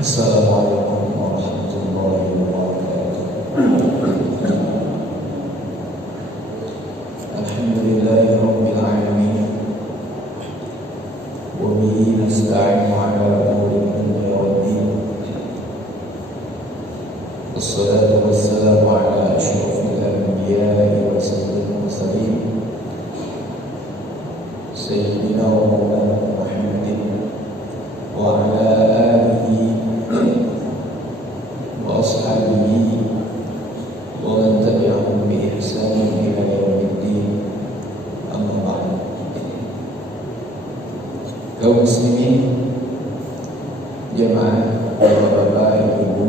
Assalamualaikum warahmatullahi wabarakatuh. Alhamdulillahi rabbil alamin. Wa bihi nasta'inu ala umuri dunya waddin. Wassalatu wassalamu ala asyrafil anbiya'i wa sayyidil mursalin sayyidina wa maulana Muhammadin wa ala alihi wa ashabihi wa man tabi'ahum bi ihsanin ila yaumiddin. Amma ba'd. Kaum muslimin, jemaah, bapak-bapak, ibu,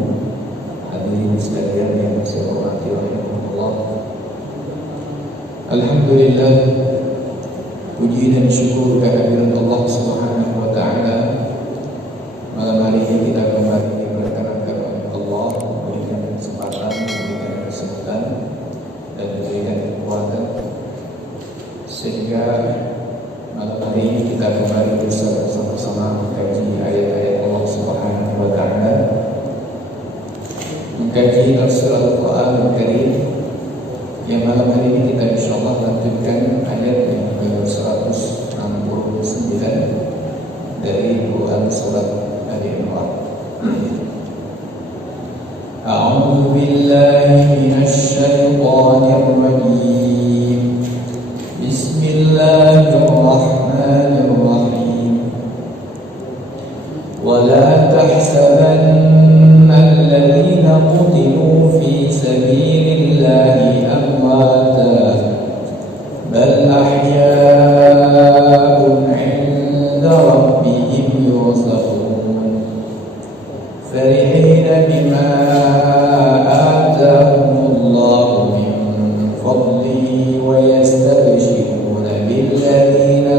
hadirin sekalian yang saya hormati rahimakumullah. Alhamdulillah, puji dan syukur kehadiran Allah Subhanahu wa taala. Malam hari ini kita kembali diperkenankan oleh Allah, memberikan kesempatan, memberikan kesempatan dan memberikan kekuatan, sehingga malam hari ini kita kembali bersama-sama mengkaji ayat-ayat Allah Subhanahu wa taala, mengkaji tafsir Al-Quran Al-Karim, yang malam hari ini kita insyaallah lanjutkan ayat yang ke-169 dari Quran surat Ali Imran. A'udzu billahi minasy syaithanir rajim. Bismillahirrahmanirrahim. Wa la tahsabanna alladhina qutilu fi sabilillahi amwata bal ahya'un 'inda rabbihim yurzaqun farihina bima atahumullahu min fadlihi wa yastabshiruna billadhina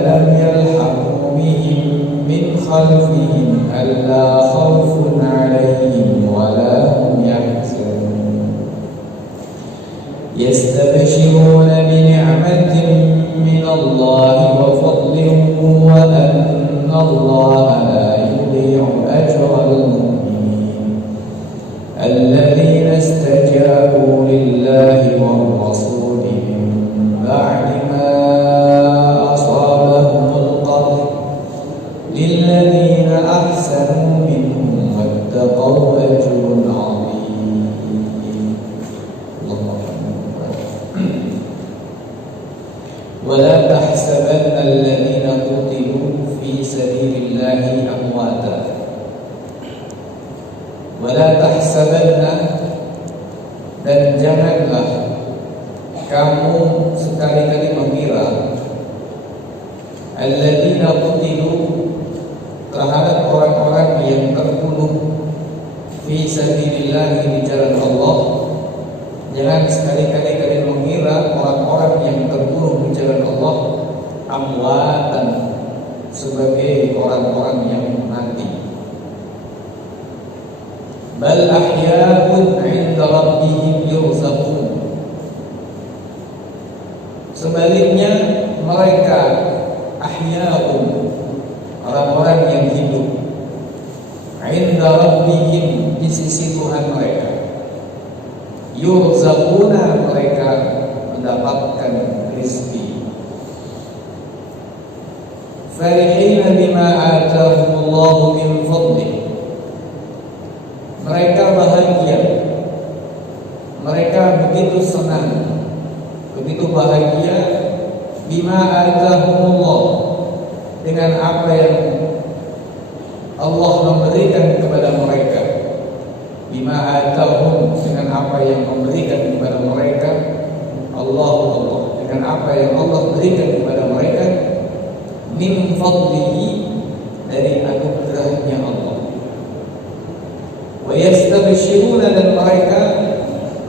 lam yalhaqu bihim min khalfihim alla khawfun 'alayhim wa la hum yahzanun. Yastabshiruna bi ni'matin min Allah wa fadlin wa anna Allah la yudhi'u ajral mu'minin alladhina istajabu lillahi war rasuli min ba'di ma asabahumul qadr lilladhina ahsanu minhum wattaqaw ajrun 'azim. ولا تحسبن الذين قتلوا في سبيل الله أمواتا ولا تحسبن, dan janganlah kamu sekali-kali mengira alladzina qutilu, terhadap orang-orang yang terbunuh fi sabilillah, di jalan Allah. Jangan sekali-kali kalian mengira orang-orang yang terbunuh di jalan Allah amwatan, sebagai orang-orang yang mati. Bal ahya'un 'inda rabbihim yurzaqun. Sebaliknya mereka ahya'un, orang-orang yang hidup, 'inda rabbihim, di sisi Tuhan mereka. Yurzaquna, mereka mendapatkan rezeki. Farihina bima atahumullahu min fadlih, mereka bahagia, mereka begitu senang, begitu bahagia, bima atahumullah, dengan apa yang Allah memberikan kepada mereka. Bima atahum, dengan apa yang memberikan kepada mereka Allah, dengan apa yang Allah berikan kepada mereka, min fadlihi, dari anugerahnya Allah. Wa yastabshiruna, dan mereka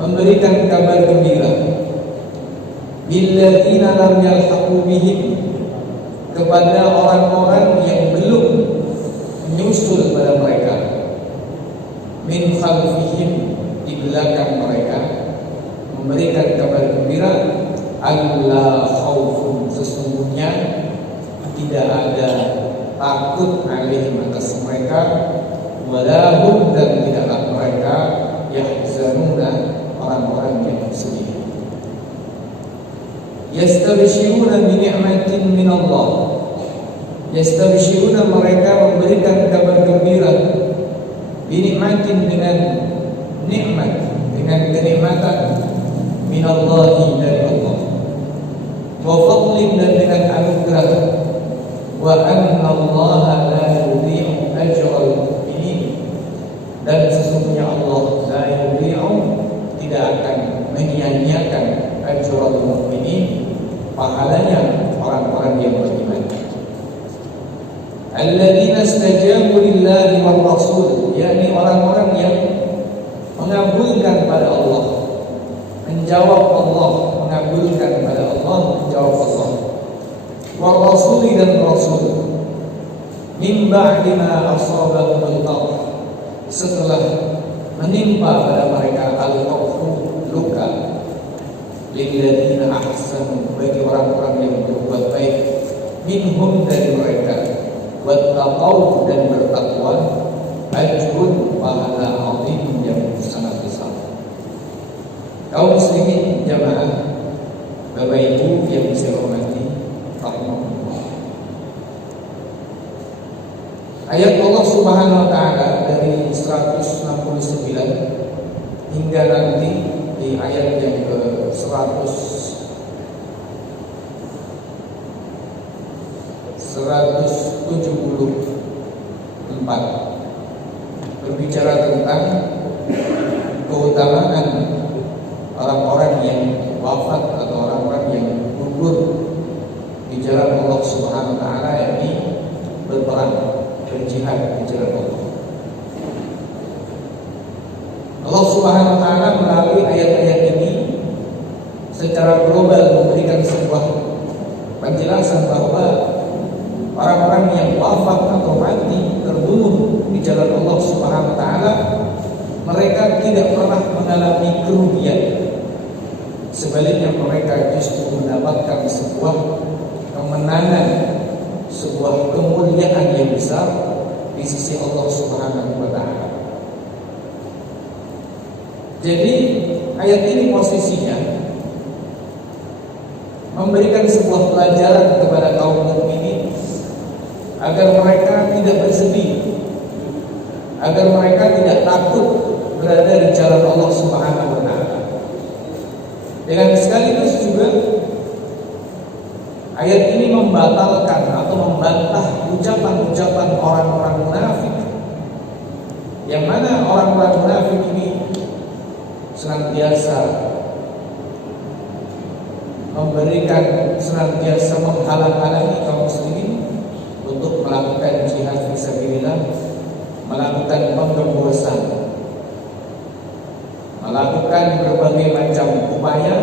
memberikan kabar gembira, billadzina lam yalhaqu bihim, kepada orang-orang yang belum menyusul pada mereka, min khalfihim, di belakang mereka, memberikan kabar gembira, alla khaufun, sesungguhnya tidak ada takut alaihim atas mereka, wala hum, dan tidaklah mereka yahzanuna, orang-orang yang sedih. Yastabshiruna bi ni'matin min Allah, yastabshiruna, mereka memberikan kabar gembira, bi ni'matin, dengan nikmat, dengan kenikmatan, min Allah, dari Allah, wa fadlin, dan dengan anugerah, wa anna Allah la yudhi'u ajral mu'minin, dan sesungguhnya Allah la yudhi'u, tidak akan menyia-nyiakan ajral mu'minin, pahalanya orang-orang yang beriman. Alladzina istajabu lillahi war rasul, yakni orang-orang yang mengabulkan pada Allah, menjawab Allah, mengabulkan pada Allah, menjawab Allah. War rasuli, dan rasul, min ba'di ma asabahumul qarh, setelah menimpa pada mereka al-qarhu, luka, lilladzina ahsanu, bagi orang-orang yang berbuat baik, minhum, dari mereka, wattaqau, dan bertakwa, ajrun, pahala azim, yang sangat besar. Kaum muslimin jamaah, Bapak Ibu yang saya hormati, rahmatullah. Ayat Allah Subhanahu wa taala dari 169 hingga nanti di ayat yang ke 174 berbicara tentang keutamaan orang-orang yang wafat atau orang-orang yang gugur di jalan Allah Subhanahu wa taala, yakni berperang, berjihad di jalan Allah. Allah Subhanahu wa taala melalui ayat-ayat ini secara global memberikan sebuah penjelasan bahwa orang-orang yang wafat atau mati, terbunuh di jalan Allah Subhanahu wa taala, mereka tidak pernah mengalami kerugian. Sebaliknya mereka justru mendapatkan sebuah kemenangan, sebuah kemuliaan yang besar di sisi Allah Subhanahu wa taala. Jadi ayat ini posisinya memberikan sebuah pelajaran kepada kaum mukminin agar mereka tidak bersedih, agar mereka tidak takut berada di jalan Allah Subhanahu wa taala. Dengan sekaligus juga ayat ini membatalkan atau membantah ucapan-ucapan orang-orang munafik, yang mana orang-orang munafik ini senantiasa memberikan, senantiasa menghalang-halangi kaum muslimin untuk melakukan jihad fisabilillah, melakukan penggembosan, melakukan berbagai macam upaya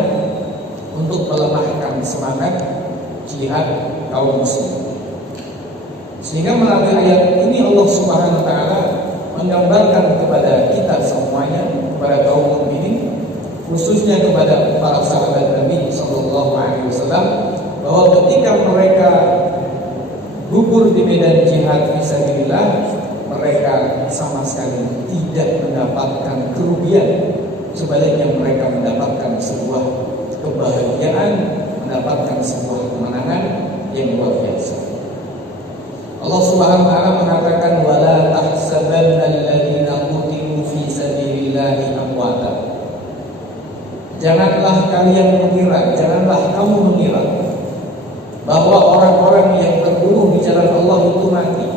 untuk melemahkan semangat jihad kaum muslim. Sehingga melalui ayat ini Allah Subhanahu wa taala menggambarkan kepada kita semuanya, kepada kaum mukminin, khususnya kepada para sahabat Nabi sallallahu alaihi wasallam, bahwa ketika mereka gugur di medan jihad fisabilillah, mereka sama sekali tidak mendapatkan kerugian. Sebaliknya mereka mendapatkan sebuah kebahagiaan, mendapatkan sebuah kemenangan yang luar biasa. Allah Subhanahu wa taala mengatakan, wala tahsabanna alladziina qutilu fi sabilillahi amwata. Janganlah kalian mengira, janganlah kamu mengira bahwa orang-orang yang terbunuh di jalan Allah itu mati.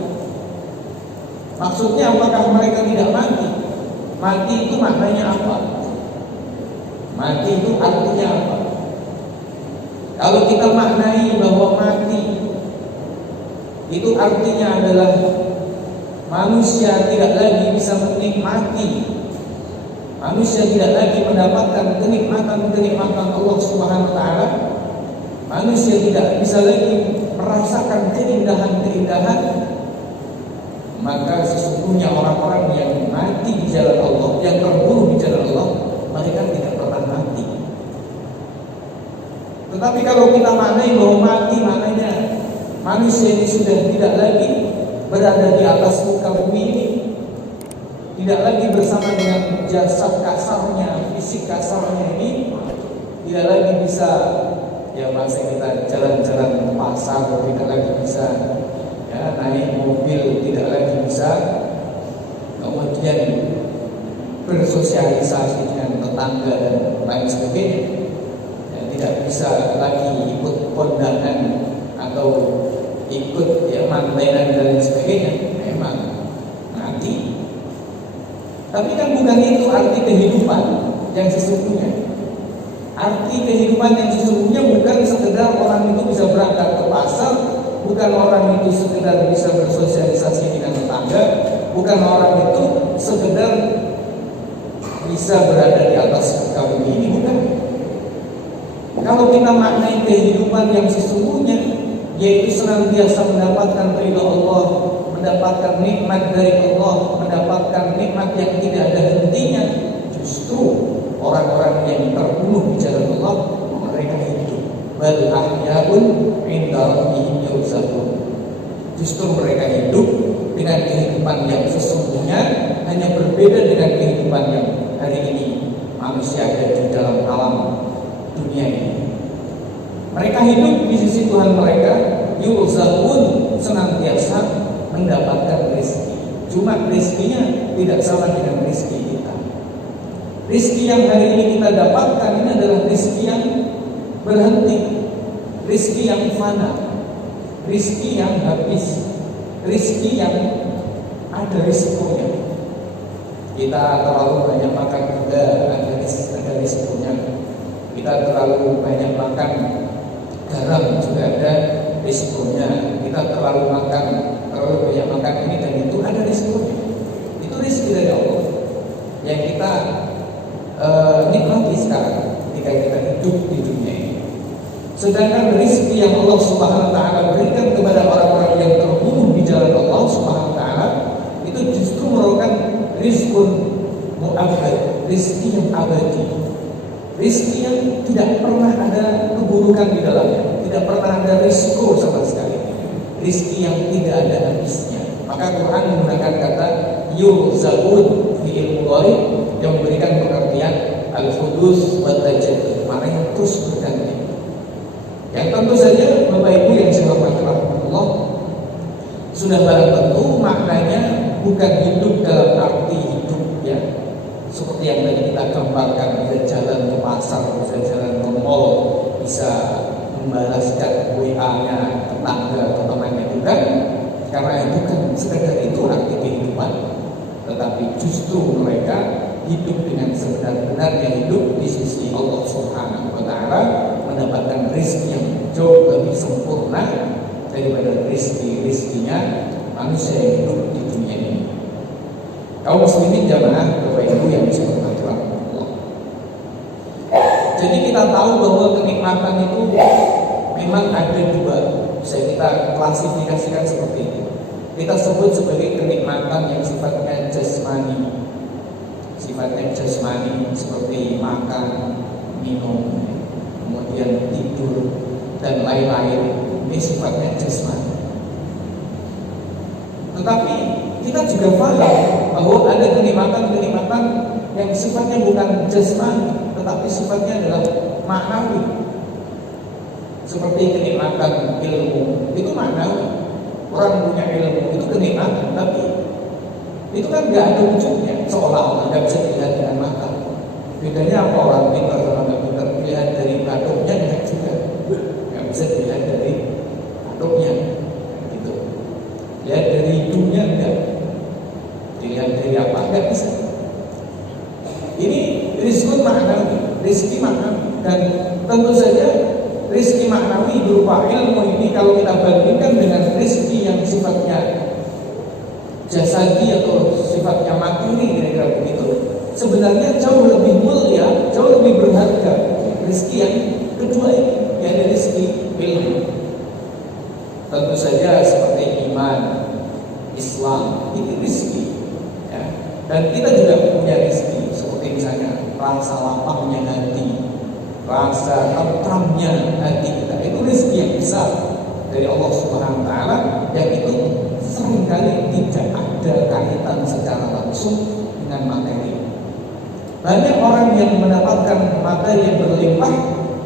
Maksudnya apakah mereka tidak mati? Mati itu maknanya apa? Mati itu artinya apa? Kalau kita maknai bahwa mati itu artinya adalah manusia tidak lagi bisa menikmati, manusia tidak lagi mendapatkan kenikmatan-kenikmatan Allah Subhanahu wa taala, manusia tidak bisa lagi merasakan keindahan-keindahan, maka sesungguhnya orang-orang yang mati di jalan Allah, yang terbunuh di jalan Allah, mereka tidak pernah mati. Tetapi kalau kita maknai bahwa mati maknanya manusia ini sudah tidak lagi berada di atas muka bumi ini, tidak lagi bersama dengan jasad kasarnya, fisik kasarnya ini, tidak lagi bisa ya masa kita jalan-jalan ke pasar, tidak lagi bisa ya naik mobil, tidak lagi bisa kemudian bersosialisasi dengan tetangga dan lain sebagainya, ya, tidak bisa lagi ikut kondangan atau ikut ya mantainan dan lain sebagainya. Memang mati. Tapi kan bukan itu arti kehidupan yang sesungguhnya. Arti kehidupan yang sesungguhnya bukan sekedar orang itu bisa berangkat ke pasar, bukan orang itu sekedar bisa bersosialisasi dengan tetangga, bukan orang itu sekedar bisa berada di atas muka bumi ini, bukan. Kalau kita maknai kehidupan yang sesungguhnya, yaitu senantiasa mendapatkan ridha Allah, mendapatkan nikmat dari Allah, mendapatkan nikmat yang tidak ada hentinya, justru orang-orang yang terbunuh di jalan Allah mereka hidup. Bal ahyaun 'inda rabbihim yurzaqun. Justru mereka hidup dengan kehidupan yang sesungguhnya, hanya berbeda dengan kehidupan yang hari ini manusia ada di dalam alam dunia ini. Mereka hidup di sisi Tuhan mereka, yurzaqun, senantiasa mendapatkan rezeki. Cuma rezekinya tidak sama dengan rezeki kita. Rizki yang hari ini kita dapatkan ini adalah rizki yang berhenti, rizki yang fana, rizki yang habis, rizki yang ada risikonya. Kita terlalu banyak makan juga ada risikonya. Kita terlalu banyak makan garam juga ada risikonya. Kita terlalu banyak makan ini dan itu ada risikonya. Itu rizki dari Allah yang kita nikmati sekarang ketika kita hidup di dunia ini. Sedangkan rezeki yang Allah Subhanahu wa taala berikan kepada orang-orang yang terbunuh di jalan Allah Subhanahu wa taala itu justru merupakan rizqun mu'abbad, rezeki yang abadi. Rezeki yang tidak pernah ada keburukan di dalamnya, tidak pernah ada risiko sama sekali. Rezeki yang tidak ada habisnya. Maka Quran menggunakan kata yurzaqun fi ilmu ghaib yang memberikan pengertian al-hudus wa tajaddud, maknanya terus berganti. Yang tentu saja Bapak Ibu yang dirahmati Allah, sudah barang tentu maknanya bukan hidup dalam arti hidup ya seperti yang tadi kita gambarkan, bisa jalan ke pasar, bisa jalan ke mall, bisa membalaskan WA-nya tetangga atau temannya, bukan. Karena bukan sekedar itu arti kehidupan, tetapi justru mereka hidup dengan sebenar-benarnya hidup di sisi Allah Subhanahu wa taala, mendapatkan rezeki yang jauh lebih sempurna daripada rezeki-rezekinya manusia yang hidup di dunia ini. Kaum muslimin jamaah Bapak Ibu yang dirahmati Allah. Jadi kita tahu bahwa kenikmatan itu memang ada dua, bisa kita klasifikasikan seperti ini. Kita sebut sebagai kenikmatan yang sifatnya jasmani. Sifatnya jasmani seperti makan, minum, kemudian tidur dan lain-lain. Ini sifatnya jasmani. Tetapi kita juga paham bahwa ada kenikmatan-kenikmatan yang sifatnya bukan jasmani, tetapi sifatnya adalah maknawi. Seperti kenikmatan ilmu, itu maknawi. Orang punya ilmu itu kenikmatan, tapi itu kan nggak ada ujungnya, seolah-olah nggak bisa dilihat dengan mata. Bedanya apa orang pintar sama nggak pintar? Dilihat dari batuknya enggak juga, nggak bisa dilihat dari batuknya, gitu. Lihat dari hidungnya enggak, dilihat dari apa enggak bisa. Ini rizki maknawi, rizki maknawi, dan tentu saja rizki maknawi berupa ilmu ini kalau kita bandingkan dengan rizki yang sifatnya jasadi atau sifatnya materi kira-kira begitu, sebenarnya jauh lebih mulia, jauh lebih berharga rizki yang kedua ini, yaitu rizki ilmu. Tentu saja seperti iman, Islam, ini rizki ya. Dan kita juga punya rizki seperti misalnya rasa lapangnya hati, rasa tentramnya hati kita. Itu rezeki yang besar dari Allah Subhanahu wa taala yang itu seringkali tidak ada kaitan secara langsung dengan materi. Banyak orang yang mendapatkan materi yang berlimpah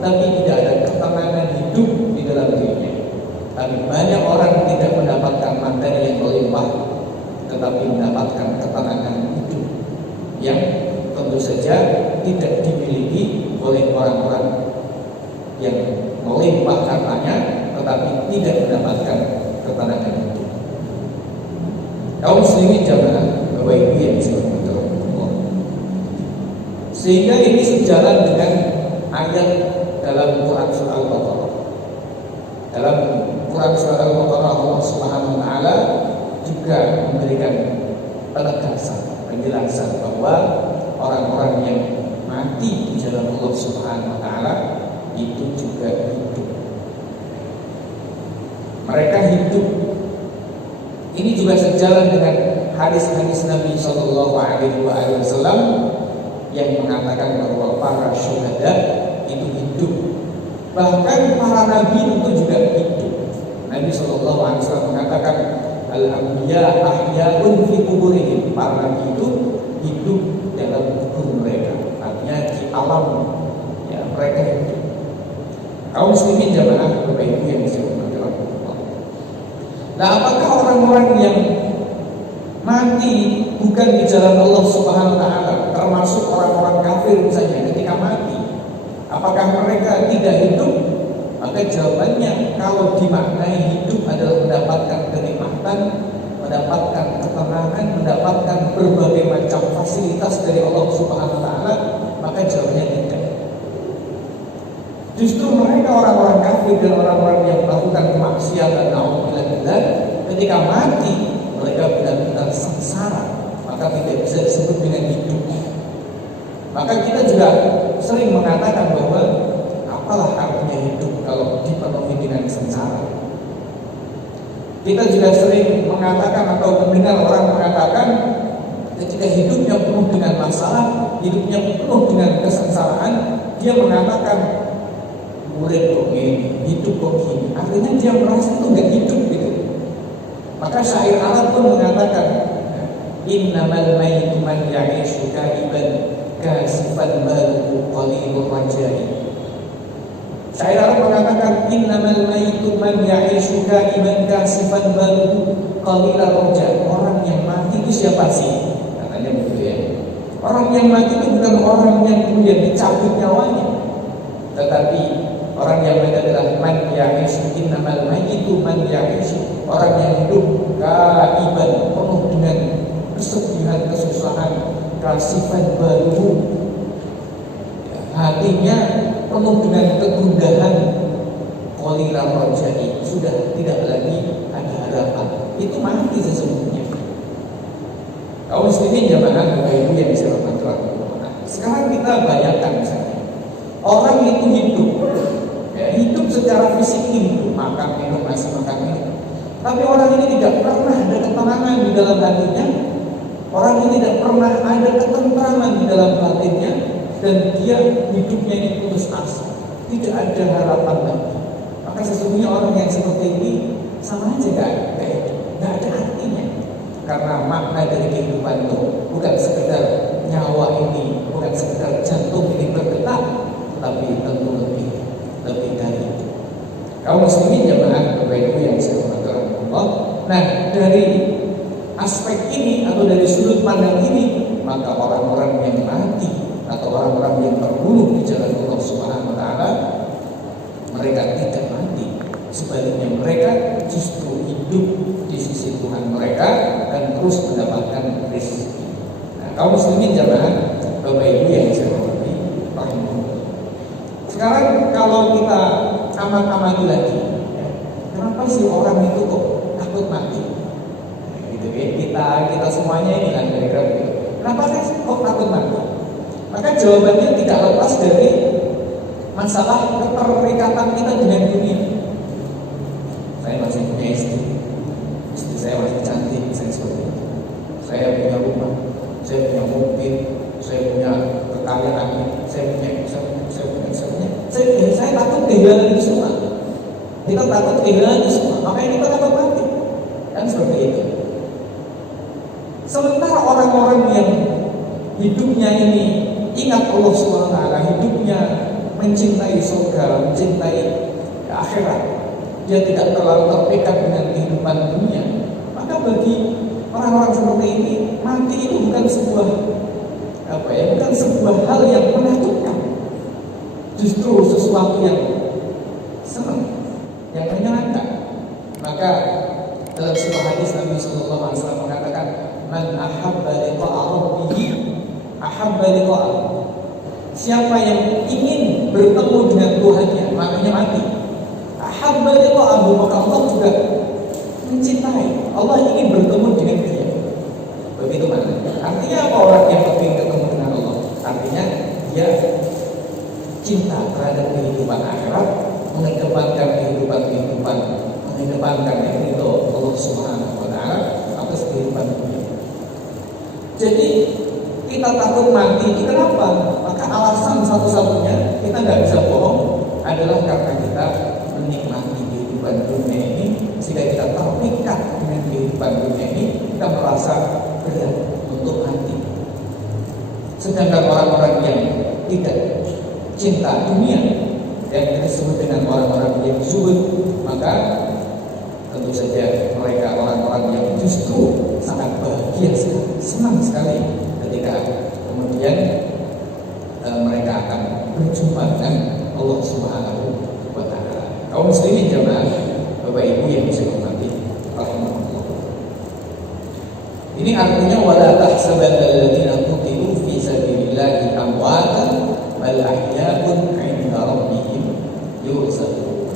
tapi tidak ada ketenangan hidup di dalam dirinya. Tapi banyak orang tidak mendapatkan materi yang berlimpah tetapi mendapatkan ketenangan hidup yang tentu saja tidak dimiliki oleh orang-orang yang melimpah hartanya tetapi tidak mendapatkan ketenangan hidup. Kaum muslimin jamaah Bapak Ibu yang disebut Allah. Sehingga ini sejalan dengan ayat dalam Quran surah Al-Baqarah. Dalam Quran surah Al-Baqarah Allah Subhanahu wa taala juga memberikan penegasan, penjelasan bahwa orang-orang yang mati di jalan Allah Subhanahu wa taala itu juga hidup. Mereka hidup. Ini juga sejalan dengan hadis-hadis Nabi Shallallahu Alaihi Wasallam yang mengatakan bahwa para syuhada itu hidup. Bahkan para nabi itu juga hidup. Nabi Shallallahu Alaihi Wasallam mengatakan al-anbiya ahyaun fi kuburihim. Para nabi itu hidup dalam kubur mereka. Artinya di alam ya mereka hidup. Kaum muslimin jamaah Bapak Ibu yang disebut nah, apakah orang-orang yang mati bukan di jalan Allah Subhanahu wa taala, termasuk orang-orang kafir misalnya ketika mati, apakah mereka tidak hidup? Maka jawabannya kalau dimaknai hidup adalah mendapatkan kenikmatan, mendapatkan ketenangan, mendapatkan berbagai macam fasilitas dari Allah Subhanahu wa taala, maka jawabannya tidak. Justru mereka orang-orang kafir dan orang-orang yang melakukan kemaksiatan, naudzubillah, ketika mati mereka benar-benar sengsara, maka tidak bisa disebut dengan hidup. Maka kita juga sering mengatakan bahwa apalah artinya hidup kalau dipenuhi dengan sengsara. Kita juga sering mengatakan atau mendengar orang mengatakan ketika hidupnya penuh dengan masalah, hidupnya penuh dengan kesengsaraan, dia mengatakan murid kok gini, hidup kok gini. Artinya dia merasa itu nggak hidup gitu. Maka syair Arab pun mengatakan innamal mayyitu man ya'ishu kaiban kasifan balu qalilur rajai. Syair Arab mengatakan innamal mayyitu man ya'ishu kaiban kasifan balu qalilur rajai. Orang yang mati itu siapa sih? Katanya begitu ya. Orang yang mati itu bukan orang yang kemudian dicabut nyawanya, tetapi orang yang mati adalah man ya'ishu, innamal mayyitu man ya'ishu, orang yang hidup kaiban, penuh dengan kesedihan, kesusahan, kasifan baru, hatinya penuh dengan kegundahan, qalilan rajai, sudah tidak lagi ada harapan. Itu mati sesungguhnya. Kaum muslimin jamaah Bapak Ibu yang dirahmati Allah. Sekarang kita bayangkan misalnya orang itu hidup, ya, hidup secara fisik hidup, makan minum, masih makan minum. Tapi orang ini tidak pernah ada ketenangan di dalam hatinya. Orang ini tidak pernah ada ketentraman di dalam batinnya, dan dia hidupnya ini putus asa, tidak ada harapan lagi. Maka sesungguhnya orang yang seperti ini sama aja nggak ada artinya. Karena makna dari kehidupan itu bukan sekedar nyawa ini, bukan sekedar jantung ini bergetar, tetapi tentu lebih dari itu. Kaum muslimin jamaah Bapak Ibu yang dirahmati Allah. Nah, dari aspek ini atau dari sudut pandang ini, maka orang-orang yang mati atau orang-orang yang terbunuh di jalan Allah Subhanahu wa taala, mereka tidak mati. Sebaliknya mereka justru hidup di sisi Tuhan mereka dan terus mendapatkan rezeki. Nah, kaum muslimin jamaah Bapak Ibu yang dirahmati Allah. Sekarang kalau kita amati lagi, kenapa sih orang itu kok takut mati? Gitu ya, kita semuanya ini kan kira-kira begitu. Kenapa sih kok takut mati? Maka jawabannya tidak lepas dari masalah keterikatan kita dengan dunia. Saya masih punya istri saya masih cantik, saya seperti itu. Saya punya rumah, saya punya mobil, saya punya kekayaan, saya punya. Kita takut kehilangan itu semua, makanya kita takut mati. Kan seperti itu. Sementara orang-orang yang hidupnya ini ingat Allah SWT, hidupnya mencintai surga, mencintai akhirat, dia tidak terlalu terpikat dengan kehidupan dunia, maka bagi orang-orang seperti ini, mati itu bukan sebuah bukan sebuah hal yang menakutkan, justru sesuatu yang senang, yang menyenangkan. Maka dalam sebuah hadis Nabi Sallallahu Alaihi Wasallam mengatakan, "Man ahabba liqa'a rabbih, ahabba liqa'a." Siapa yang ingin bertemu dengan Tuhannya, makanya mati. Ahabba liqa'ahu, maka Allah juga mencintai. Allah ingin bertemu dengan dia. Begitu maknanya. Artinya apa orang yang ingin ketemu dengan Allah? Artinya dia cinta terhadap kehidupan akhirat, mengedepankan kehidupan, mengedepankan itu Allah Subhanahu wa taala atas kehidupan dunia. Jadi kita takut mati, kenapa? Maka alasan satu-satunya kita nggak bisa bohong adalah karena kita menikmati kehidupan dunia ini, sehingga kita terpikat dengan kehidupan dunia ini, kita merasa berat untuk mati. Sedangkan orang-orang yang tidak cinta dunia, yang kita sebut dengan orang-orang yang zuhud, maka tentu saja mereka orang-orang yang justru sangat bahagia sekali, senang sekali ketika kemudian mereka akan berjumpa dengan Allah Subhanahu wa taala. Kaum muslimin jemaah, Bapak Ibu yang bisa hormati rahmatullah. Ini artinya wala tahsabanna alladziina qutilu fi sabilillahi amwatan bal ahya'un 'inda rabbihim yurzaqun.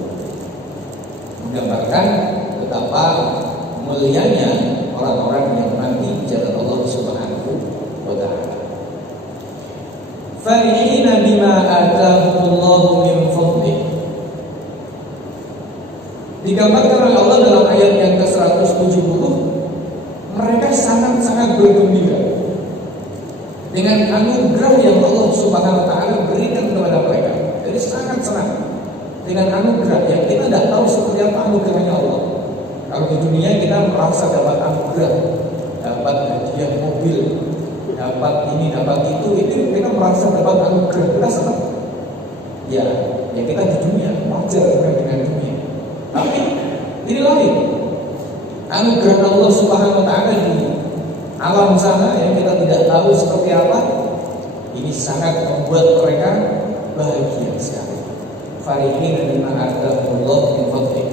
Menggambarkan betapa mulianya orang-orang yang mati di jalan Allah Subhanahu wa taala. Farihina bima atahumullahu min fadlih. Digambarkan oleh Allah dalam ayat yang ke-170, mereka sangat-sangat bergembira dengan anugerah yang Allah Subhanahu wa taala berikan kepada mereka. Jadi sangat senang dengan anugerah yang kita tidak tahu seperti apa anugerahnya Allah. Kalau di dunia kita merasa dapat anugerah, dapat hadiah mobil, dapat ini, dapat itu kita merasa dapat anugerah, kita senang. Ya kita di dunia wajar dengan dunia. Tapi ini lain. Anugerah Allah Subhanahu wa taala di alam sana yang kita tidak tahu seperti apa, ini sangat membuat mereka bahagia sekali. Farihin bima atahumullahu min fadlih.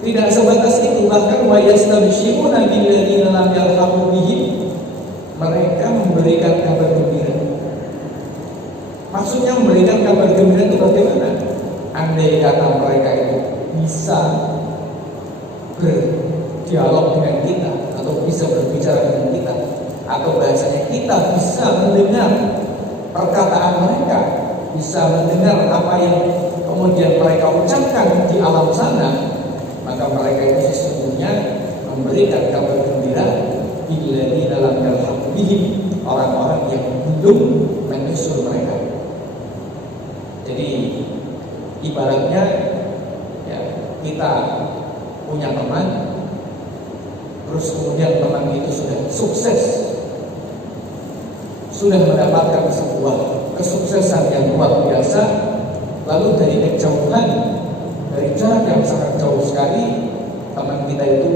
Tidak sebatas itu, bahkan wa yastabshiruna billadzina lam yalhaqu bihim. Mereka memberikan kabar gembira. Maksudnya memberikan kabar gembira itu bagaimana? Andai kata mereka itu bisa berdialog dengan kita, atau bisa berbicara dengan kita, atau bahasanya kita bisa mendengar perkataan mereka, bisa mendengar apa yang kemudian mereka ucapkan di alam sana, maka mereka itu sesungguhnya memberikan kabar gembira billadzina lam yalhaqu bihim, orang-orang yang belum menyusul mereka. Jadi ibaratnya kita punya teman, terus kemudian teman itu sudah sukses, sudah mendapatkan sebuah kesuksesan yang luar biasa, lalu dari kejauhan, dari jarak yang sangat jauh sekali, teman kita itu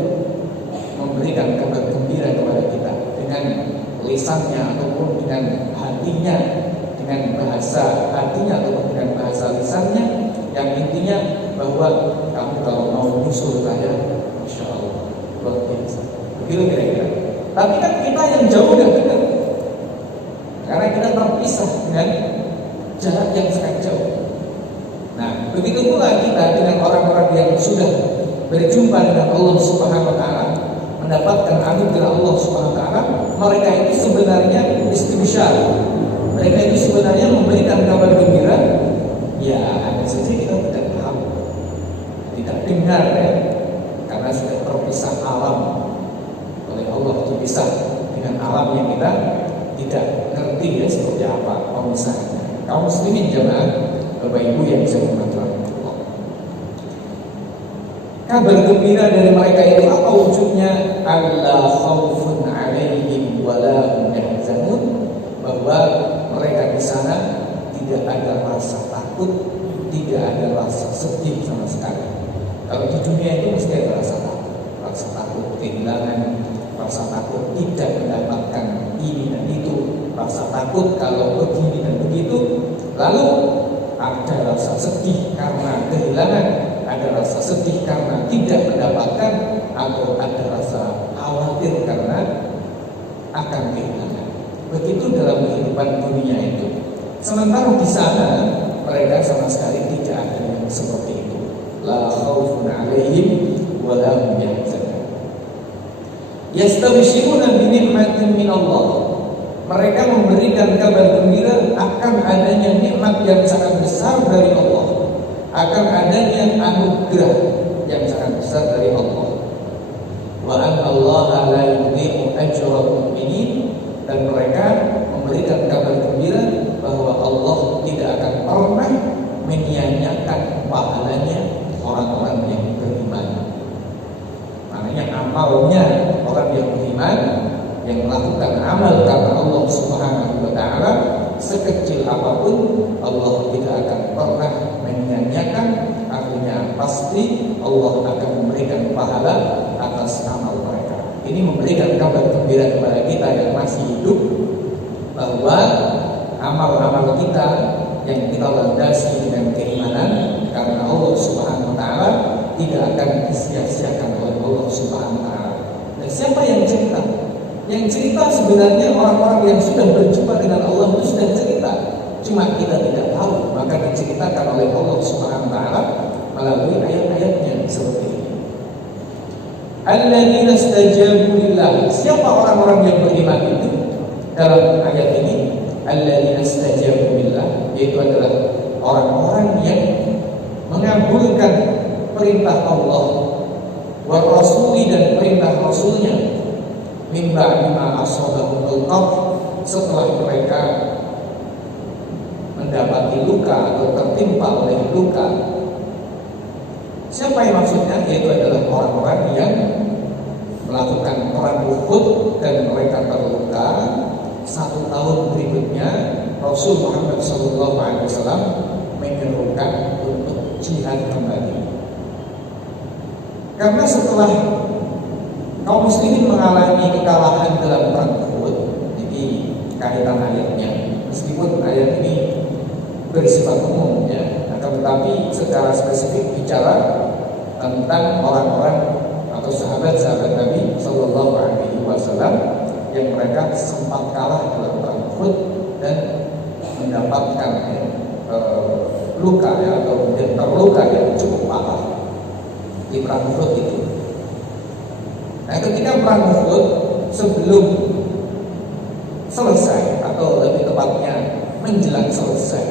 memberikan kabar gembira kepada kita dengan lisannya ataupun dengan hatinya, dengan bahasa hatinya ataupun dengan bahasa lisannya, yang intinya bahwa kamu kalau mau nyusul saya, Masya Allah, luar biasa. Begitu kira-kira. Tapi kan kita yang jauh dan dekat, karena kita terpisah dengan jarak yang sangat jauh. Nah, begitu pula kita dengan orang-orang yang sudah berjumpa dengan Allah Subhanahu wa taala, mendapatkan anugerah Allah Subhanahu wa taala, mereka itu sebenarnya istibsyar. Mereka itu sebenarnya memberikan kabar gembira. Ya, hanya saja kita tidak paham, tidak dengar karena sudah terpisah alam oleh Allah, terpisah dengan alam yang kita tidak ngerti seperti apa pemisahnya. Kaum muslimin jemaah, Bapak Ibu yang bisa hormati Allah. Kabar gembira dari mereka itu apa wujudnya? Alla khaufun 'alaihim wa la hum yahzanun, bahwa mereka di sana tidak ada rasa takut, tidak ada rasa sedih sama sekali. Kalau di dunia itu mesti ada rasa takut kehilangan, rasa takut tidak mendapatkan ini dan itu, rasa takut kalau begini dan begitu. Lalu ada rasa sedih karena kehilangan, ada rasa sedih karena tidak mendapatkan, atau ada rasa khawatir karena akan kehilangan. Begitu dalam kehidupan dunia itu. Sementara di sana mereka sama sekali tidak ada yang seperti itu. La khaufun 'alaihim wa la hum yahzanun. Yastabshiruna bi ni'matin min Allah. Mereka memberikan kabar gembira akan adanya nikmat yang sangat besar dari Allah, akan adanya anugerah yang sangat besar dari Allah. Wa anna Allah la yudhi'u ajral mu'minin, dan mereka memberikan kabar gembira bahwa Allah tidak akan pernah menyia-nyiakan pahalanya orang-orang yang beriman. Maknanya amalnya orang yang beriman, yang melakukan amal karena Allah Subhanahu wa taala, sekecil apapun Allah tidak akan pernah menyia-nyiakan. Artinya pasti Allah akan memberikan pahala atas amal mereka. Ini memberikan kabar gembira kepada kita yang masih hidup bahwa amal-amal kita yang kita landasi dengan keimanan karena Allah Subhanahu wa taala tidak akan disia-siakan oleh Allah Subhanahu wa taala. Dan siapa yang cerita? Yang cerita sebenarnya orang-orang yang sudah berjumpa dengan Allah itu sudah cerita, cuma kita tidak tahu. Maka diceritakan oleh Allah Subhanahu wa taala melalui ayat-ayatnya seperti ini. Alladzina istajabu lillah. Siapa orang-orang yang beriman itu? Dalam ayat ini, alladzina istajabu lillah, yaitu adalah orang-orang yang mengabulkan perintah Allah wa rasuli, dan perintah rasulnya, mimba bima asabahul qaf, setelah mereka mendapati luka atau tertimpa oleh luka. Siapa yang maksudnya? Yaitu adalah orang-orang yang melakukan perang Uhud dan mereka terluka. 1 tahun berikutnya Rasul Muhammad SAW menyerukan untuk jihad kembali. Karena setelah kaum muslimin mengalami kekalahan dalam perang Uhud, jadi kaitan ayatnya, meskipun ayat ini bersifat umum ya, akan tetapi secara spesifik bicara tentang orang-orang atau sahabat-sahabat Nabi Sallallahu Alaihi Wasallam yang mereka sempat kalah dalam perang Uhud dan mendapatkan luka ya, atau terluka yang cukup parah di perang Uhud itu. Nah, ketika perang Uhud sebelum selesai, atau lebih tepatnya menjelang selesai,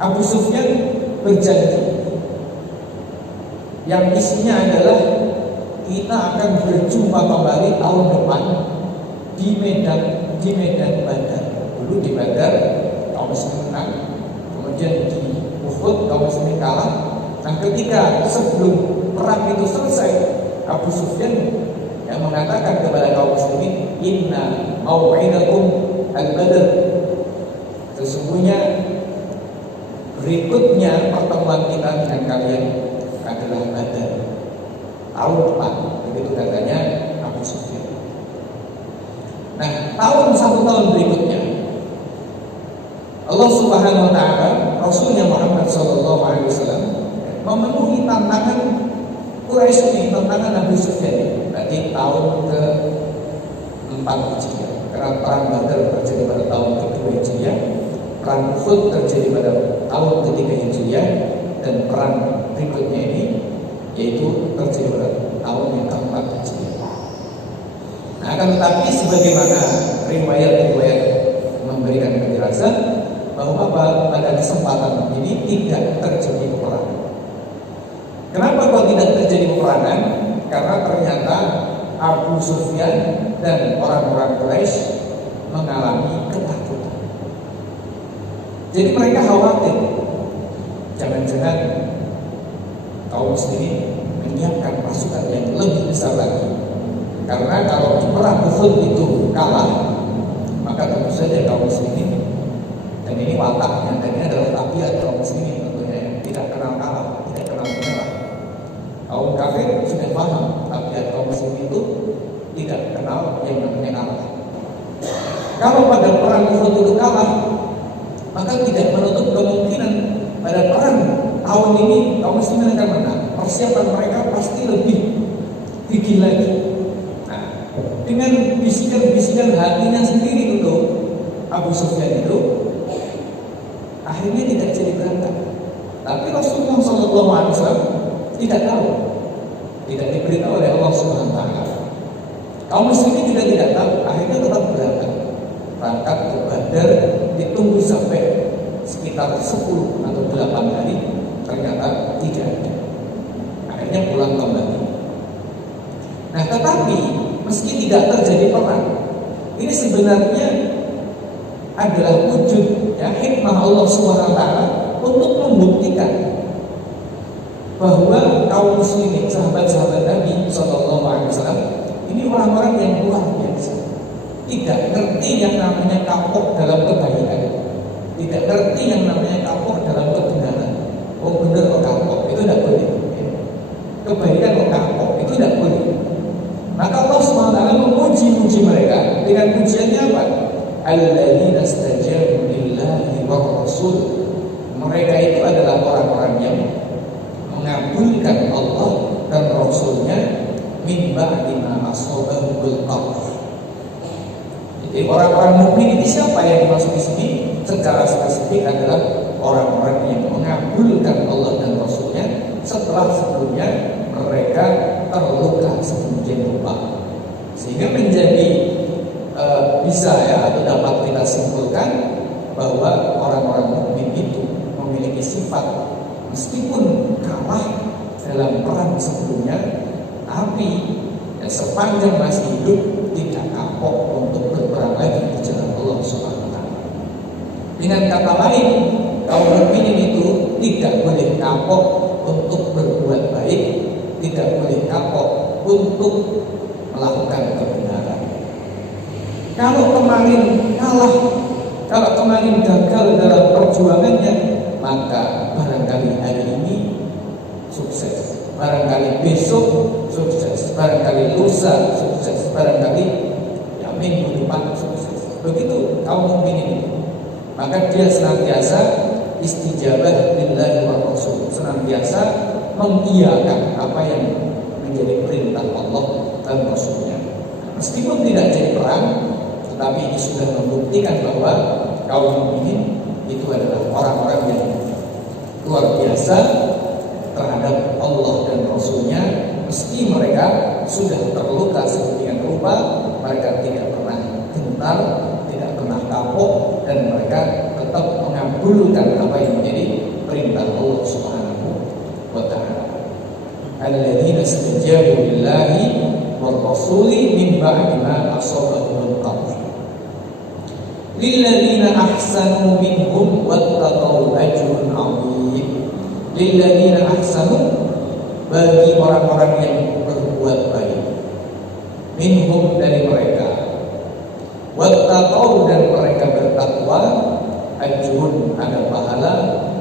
Abu Sufyan berjanji yang isinya adalah kita akan berjumpa kembali tahun depan di medan Badar. Dulu di Badar kaum muslimin menang, kemudian di Uhud kaum muslimin kalah. Nah, ketika sebelum perang itu selesai, Abu Sufyan yang mengatakan kepada kaum muslimin, inna mau'idakum al-Badr, sesungguhnya berikutnya pertemuan kita dengan kalian adalah Badar tahun depan. Begitu katanya Abu Sufyan. Nah, 1 tahun berikutnya Allah Subhanahu wa taala, Rasulnya Muhammad sallallahu alaihi wasallam memenuhi tantangan Quraisy ini, tantangan Abu Sufyan. Berarti tahun ke-4 Hijriah. Karena perang Badar terjadi pada tahun ke-2 Hijriah, perang Uhud terjadi pada tahun ke-3 Hijriah, dan perang berikutnya ini yaitu terjadi pada tahun yang ke-4 Hijriah. Nah, akan tetapi sebagaimana riwayat-riwayat memberikan penjelasan bahwa pada kesempatan ini tidak terjadi peperangan. Kenapa kok tidak terjadi peperangan? Karena ternyata Abu Sufyan dan orang-orang Quraisy mengalami ketakutan. Jadi mereka khawatir, jangan-jangan kaum muslimin menyiapkan pasukan yang lebih besar lagi. Karena kalau di perang Uhud itu kalah, maka tentu saja kaum muslimin, dan ini wataknya, dan ini adalah tabiat kaum muslimin tentunya, tidak kenal kalah, tidak kenal menyerah. Kaum kafir sudah paham tabiat kaum muslimin itu tidak kenal yang namanya kalah. Kalau pada perang Uhud itu kalah, maka tidak menutup kemungkinan pada perang tahun ini kaum muslimin akan menang. Persiapan mereka pasti lebih gigih lagi. Nah, dengan bisikan-bisikan hatinya sendiri itu Abu Sufyan itu akhirnya tidak jadi berangkat. Tapi Rasulullah SAW tidak tahu, tidak diberitahu oleh Allah Subhanahu Wa Taala. Kaum muslimin juga tidak tahu, akhirnya tetap berangkat ke Badar, ditunggu sampai sekitar 10 atau 8 hari, ternyata tidak ada. Akhirnya pulang kembali. Nah, tetapi meski tidak terjadi perang, ini sebenarnya adalah wujud hikmah Allah SWT untuk membuktikan bahwa kaum muslimin, sahabat-sahabat Nabi SAW, ini orang-orang yang luar biasa. Tidak ngerti yang namanya kapok dalam kebaikan, tidak ngerti yang namanya kapok dalam kebenaran. Oh benar kok kapok, itu tidak boleh. Kebaikan kok kapok, itu tidak boleh. Maka Allah SWT memuji mereka dengan pujiannya apa? Alladzina istajabu lillahi wa rasul. Mereka itu adalah orang-orang yang mengabulkan Allah dan Rasulnya min ba'di ma asabahul qadar. Jadi orang-orang mukmin ini siapa yang dimaksud di sini? Secara spesifik adalah orang-orang yang mengabulkan Allah dan Rasulnya setelah sebelumnya mereka terluka sedemikian rupa, sehingga menjadi bisa atau dapat kita simpulkan bahwa orang-orang mukmin itu memiliki sifat meskipun kalah dalam perang sebelumnya, tapi sepanjang masih hidup tidak kapok untuk berperang lagi di jalan Allah Subhanahu Wa Taala. Dengan kata lain, kaum mukminin itu tidak boleh kapok untuk berbuat baik, tidak boleh kapok untuk melakukan kebenaran. Kalau kemarin kalah, kalau kemarin gagal dalam perjuangannya, maka barangkali hari ini sukses, barangkali besok sukses, barangkali lusa sukses, barangkali minggu depan sukses. Begitu kaum mukminin ini. Maka dia senantiasa istijabah lillahi wa rasul, senantiasa mengiyakan apa yang menjadi perintah Allah dan Rasulnya. Meskipun tidak jadi perang, tetapi ini sudah membuktikan bahwa kaum mukminin itu adalah orang-orang yang luar biasa terhadap Allah dan Rasulnya. Meski mereka sudah terluka sedemikian rupa, mereka tidak pernah gentar, tidak pernah kapok, dan mereka tetap mengabulkan apa yang menjadi perintah Allah Subhanahu wa Ta'ala. Alladzina istajabu lillahi wa rasuli min ba'di ma asabahum qadar. Lilladzina ahsanu minhum wattaqau ajrun 'adzim. Lilladzina ahsanu, bagi orang-orang yang berbuat baik, minhum, dari mereka, wattaqau, dan mereka bertakwa, ajrun, ada pahala,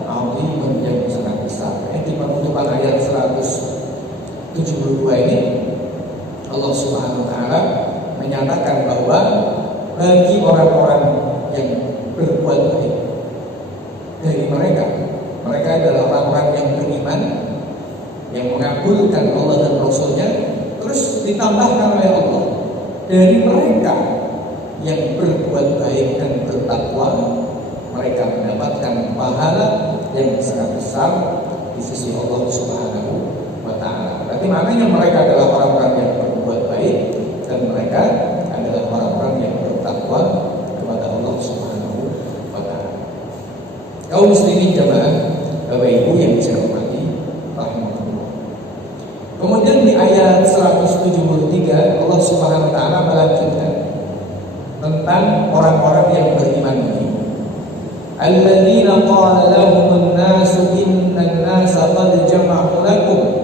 'adzimun, yang sangat besar. Di penutupan ayat 172 ini Allah Subhanahu wa Ta'ala menyatakan bahwa bagi orang-orang yang berbuat baik dari mereka adalah orang-orang yang beriman, yang mengabulkan Allah dan Rasulnya, terus ditambahkan oleh Allah, dari mereka yang berbuat baik dan bertakwa, mereka mendapatkan pahala yang sangat besar di sisi Allah Subhanahu wa Ta'ala. Berarti maknanya mereka adalah orang-orang yang berbuat baik dan mereka adalah orang-orang yang bertakwa kepada Allah Subhanahu wa Ta'ala. Kaum muslimin jamaah, Bapak Ibu yang saya hormati rahimahullah. Kemudian di ayat 173 Allah Subhanahu wa Ta'ala melanjutkan tentang orang-orang yang beriman ini. Alladzina qala lahumun nasu innan nasa qad jama'u lakum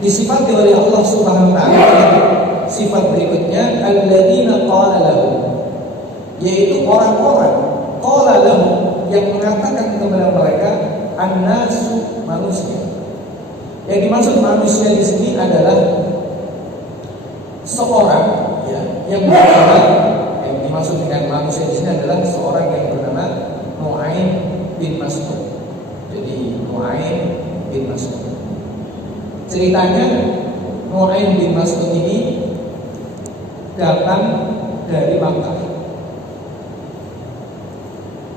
disifati oleh Allah Subhanahu wa taala. Sifat berikutnya alladzina qala lahum, yaitu orang-orang qala lahum yang mengatakan kepada mereka annasu, manusia. Yang dimaksud manusia di sini adalah seorang yang bernama, yang dimaksud dengan manusia di sini adalah seorang yang bernama Nu'aim bin Mas'ud. Jadi Nu'aim bin Mas'ud. Ceritanya Nu'aim bin Mas'ud ini datang dari Makkah,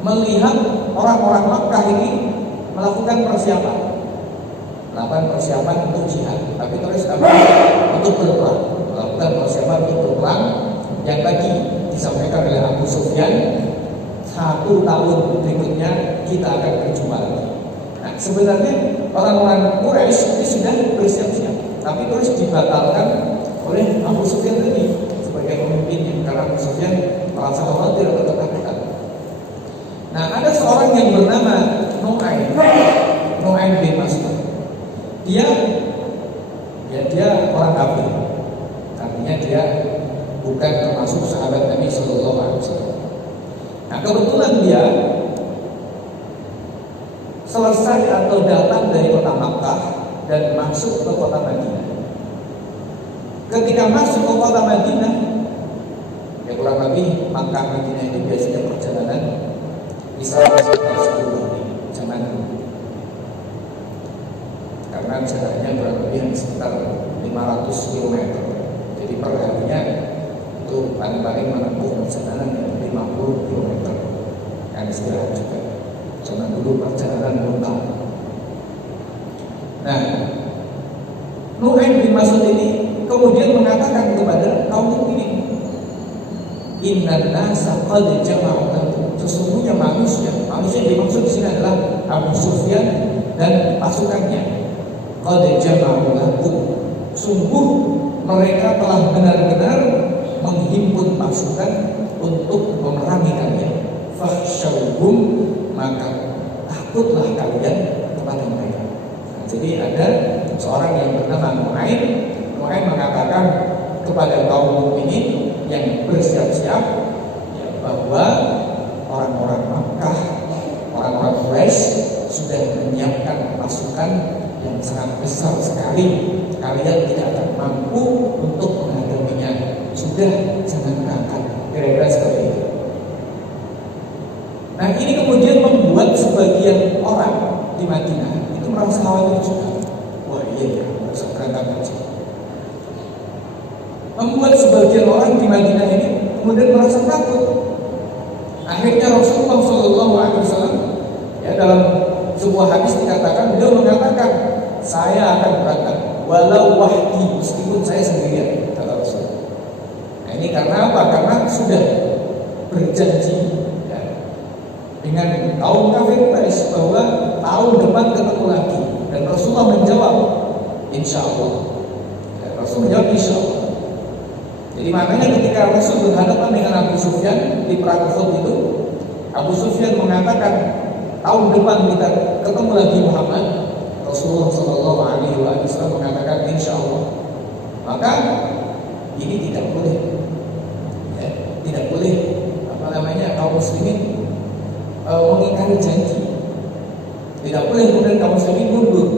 melihat orang-orang Makkah ini melakukan persiapan untuk jihad, tapi terus untuk berperang, melakukan persiapan untuk berperang yang tadi disampaikan oleh Abu Sufyan, 1 tahun berikutnya kita akan berjumpa lagi. Nah, sebenarnya orang-orang Quraisy ini sudah bersiap-siap, tapi terus dibatalkan oleh Abu Sufyan tadi sebagai pemimpinnya, karena Abu Sufyan merasa khawatir atau ketakutan. Nah, ada seorang yang bernama Nu'aim bin Mas'ud. Dia orang kafir, artinya dia bukan termasuk sahabat Nabi Sallallahu Alaihi Wasallam. Nah, kebetulan dia selesai atau datang dari kota Makkah dan masuk ke kota Madinah. Ketika masuk ke kota Madinah, ya kurang lebih Makkah Madinah ini biasanya perjalanan bisa sekitar 10 hari zaman dulu. Karena jaraknya kurang lebih sekitar 500 km. Jadi per harinya itu paling-paling menempuh perjalanan 50 km. Yang istirahat juga. Zaman dulu perjalanan lokal. Nah, Nu'aim bin Mas'ud ini kemudian mengatakan kepada kaum mukminin, innan nasa qad jama'u lakum. Sesungguhnya manusia yang dimaksud di sini adalah Abu Sufyan dan pasukannya. Qad jama'u lakum. Sungguh mereka telah benar-benar menghimpun pasukan untuk memerangi kalian. Fakhshawhum, maka takutlah kalian kepada mereka. Nah, jadi ada seorang yang bernama Nu'aim mengatakan kepada kaum mukminin yang bersiap-siap bahwa orang-orang Makkah, orang-orang Quraisy sudah menyiapkan pasukan yang sangat besar sekali. Kalian tidak akan mampu untuk menghadapinya. Sudah, jangan berangkat. Kira-kira seperti itu. Nah, ini kemudian membuat sebagian orang di Madinah itu merasa khawatir juga. Wah, iya ya, harus berangkat aja. Membuat sebagian orang di Madinah ini kemudian merasa takut. Akhirnya Rasulullah SAW dalam sebuah hadis dikatakan, beliau mengatakan, saya akan berangkat walau wahdi, meskipun saya sendirian, kata Rasulullah. Nah, ini karena apa? Karena sudah berjanji dengan kaum kafir Quraisy bahwa tahun depan ketemu lagi, dan Rasulullah menjawab insya Allah. Rasul menjawab insya Allah. Jadi makanya ketika Rasul berhadapan dengan Abu Sufyan di perang Uhud itu, Abu Sufyan mengatakan tahun depan kita ketemu lagi Muhammad. Rasulullah Shallallahu Alaihi Wasallam mengatakan insya Allah. Maka ini tidak boleh, tidak boleh kaum muslimin mengingkari janji. Tidak boleh kemudian kaum muslimin mundur.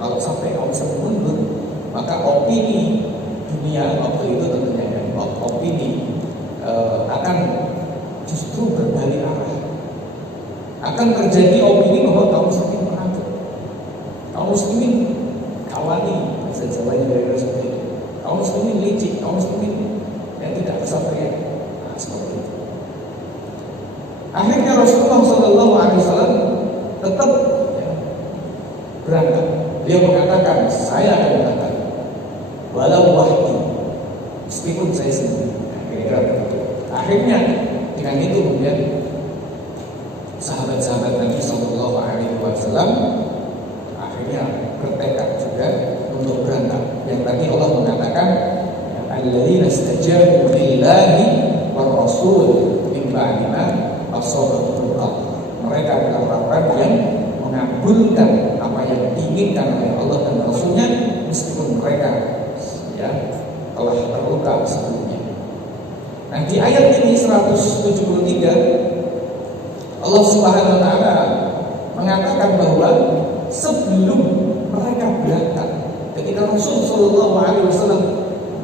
Kalau sampai kaum muslimin mundur, maka opini dunia waktu itu tentunya opini akan justru berbalik arah. Akan terjadi opini bahwa kaum muslimin merangkul, kaum muslimin kawani, bahasa Jawanya dari seperti itu. Kaum muslimin licik, kaum muslimin yang tidak kesatria. Nah, seperti itu. Akhirnya Rasulullah SAW tetap berangkat. Dia mengatakan, saya akan berangkat walau wahdi, meskipun saya sendiri. Akhirnya dengan itu kemudian sahabat-sahabat Nabi Sallallahu Alaihi Wasallam akhirnya bertekad juga untuk berangkat. Yang tadi Allah mengatakan, alladzina istajabu lillahi war rasul min ba'di ma asabahu Allah. Mereka adalah orang-orang yang mengabulkan apa yang diinginkan oleh Allah dan Rasulnya meskipun di ayat ini 173 Allah Subhanahu wa taala mengatakan bahwa sebelum mereka berangkat, ketika Rasul sallallahu alaihi wasallam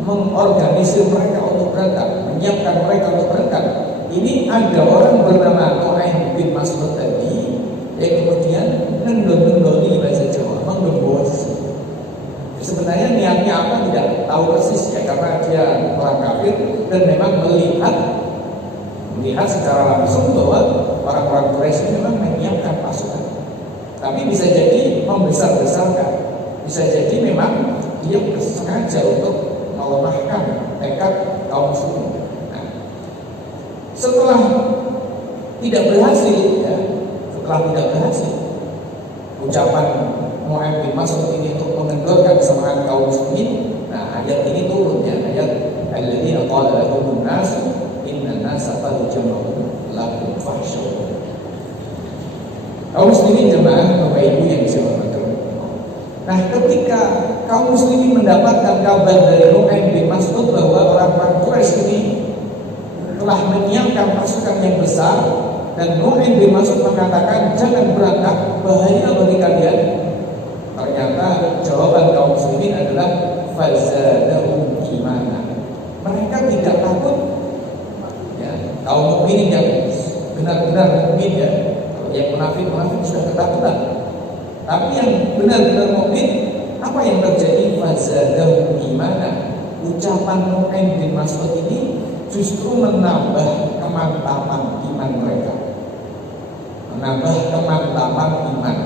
mengorganisir mereka untuk berangkat, menyiapkan mereka untuk berangkat, ini ada orang bernama Nu'aim bin Mas'ud tadi yang kemudian nendon-nendoni bahasa Jawa, menggembos. Sebenarnya niatnya apa tidak tahu persis ya, karena dia orang kafir dan memang melihat secara langsung bahwa orang-orang Quraisy memang menyiapkan pasukan. Tapi bisa jadi membesar-besarkan, bisa jadi memang dia bersengaja untuk melemahkan tekad kaum muslimin. Nah, setelah tidak berhasil, ucapan Nu'aim bin Mas'ud ini untuk mengendorkan semangat kaum muslimin, nah ayat ini turun ya, ayat alladzina qala lahumun nas innan nasa qad jama'u lakum fakhshawhum. Kaum muslimin jemaah Bapak Ibu yang dirahmati. Nah, ketika kaum muslimin mendapatkan kabar dari Nu'aim bin Mas'ud bahwa orang-orang Quraisy ini telah menyiapkan pasukan yang besar, dan Nu'aim bin Mas'ud mengatakan jangan berangkat, bahaya bagi kalian. Ternyata jawaban kaum muslimin adalah fazadahum imanan. Mereka tidak takut ya, kaum mukminin yang benar-benar mukmin ya. Yang munafik sudah ketakutan. Tapi yang benar-benar mukmin, apa yang terjadi? Fazadahum imanan. Ucapan Nu'aim bin Mas'ud ini justru menambah kemantapan iman mereka. Menambah kemantapan iman.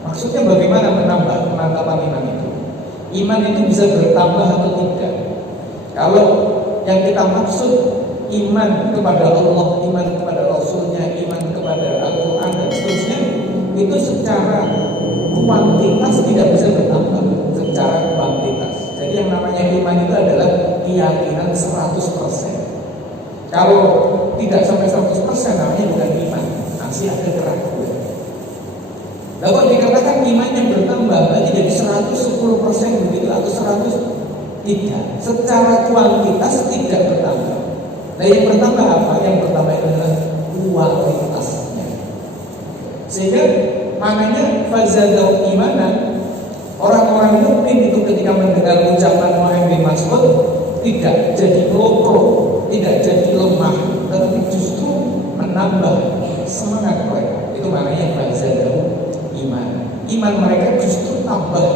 Maksudnya bagaimana menambah kemantapan iman itu? Iman itu bisa bertambah atau tidak? Kalau yang kita maksud iman kepada Allah, iman kepada Rasulnya, iman kepada Al-Quran dan seterusnya, itu secara kuantitas tidak bisa bertambah. Secara kuantitas. Jadi yang namanya iman itu adalah keyakinan 100%. Kalau tidak sampai 100% namanya bukan iman, masih ada keraguan. Lalu kalau dikatakan imannya bertambah, berarti jadi 110% begitu atau 100? Tidak. Secara kuantitas tidak bertambah. Nah, yang bertambah apa? Yang bertambah itu adalah kualitasnya. Sehingga maknanya fazadahum imanan. Orang-orang mukmin itu ketika mendengar ucapan Nu'aim bin Mas'ud tidak jadi loko, tidak jadi lemah, tetapi justru menambah semangat mereka. Itu maknanya fazadahum iman. Iman mereka justru tambah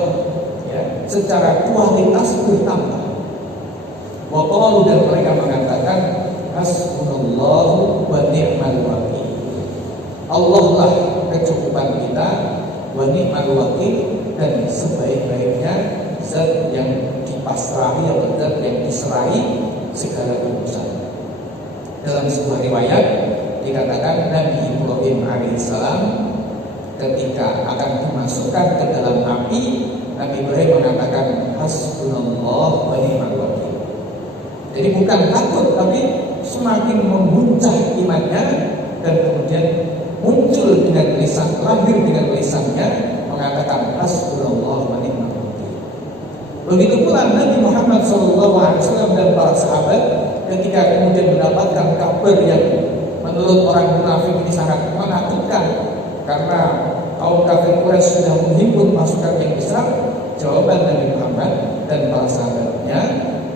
ya, secara kualitas bertambah. Wa qalu, dan mereka mengatakan hasbunallahu wa ni'mal wakil. Allah lah kecukupan kita, wa ni'mal wakil, dan sebaik-baiknya zat yang dipasrahi atau zat yang diserahi segala urusan. Dalam sebuah riwayat dikatakan Nabi Ibrahim alaihissalam ketika akan dimasukkan ke dalam api, Nabi Ibrahim mengatakan hasbunallah wa ni'mal wakil. Jadi bukan takut, tapi semakin memuncah imannya, dan kemudian muncul dengan lisan, lahir dengan lisannya mengatakan hasbunallah wa ni'mal wakil. Begitu pula Nabi Muhammad SAW dan para sahabat ketika kemudian mendapatkan kabar yang menurut orang munafik ini sangat menakutkan, karena kaum kafir Quraisy sudah menghimpun pasukan yang besar, jawaban Nabi Muhammad dan para sahabatnya,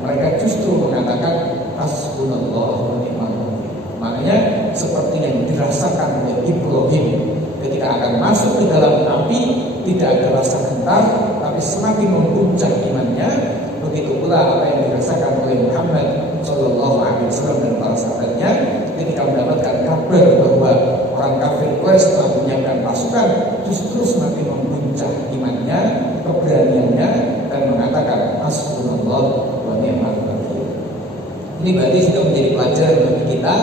mereka justru mengatakan hasbunallah wa ni'mal wakil. Maknanya seperti yang dirasakan oleh Ibrahim ketika akan masuk ke dalam api, tidak ada rasa gentar, tapi semakin memuncak imannya. Begitu pula apa yang dirasakan oleh Muhammad Sallallahu Alaihi Wasallam dan para sahabatnya ketika mendapatkan kabar bahwa orang kafir Quraisy telah menyiapkan pasukan, justru semakin memuncak imannya, keberaniannya, dan mengatakan hasbunallah wa ni'mal wakil. Ini berarti sudah menjadi pelajaran bagi kita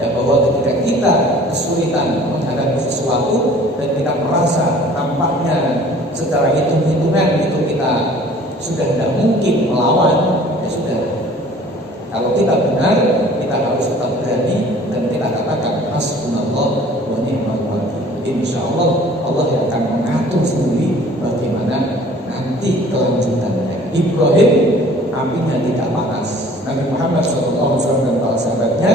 ya, bahwa ketika kita kesulitan menghadapi sesuatu dan kita merasa tampaknya secara hitung-hitungan itu kita sudah tidak mungkin melawan, ya sudah. Kalau kita benar, kita harus tetap berani dan kita katakan hasbunallah wa ni'mal wakil. Insya Allah Allah yang akan mengatur sendiri bagaimana nanti kelanjutannya. Ibrahim apinya tidak panas, Nabi Muhammad SAW dan para sahabatnya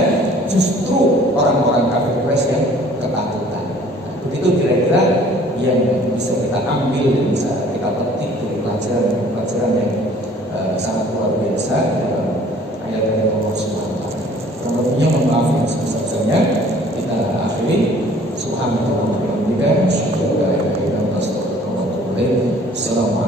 justru orang-orang kafir Quraisy yang ketakutan. Begitu kira-kira yang bisa kita ambil, bisa kita petik dari pelajaran yang sangat luar biasa dalam ayat dari Allah Subhanahu wa taala. Kurang lebihnya mohon maaf yang sebesar-besarnya. Kita akhiri. Subhanallah wa bihamdihi, asyhadu an la ilaha illa anta, astaghfiruka wa atubu ilaik. Assalamualaikum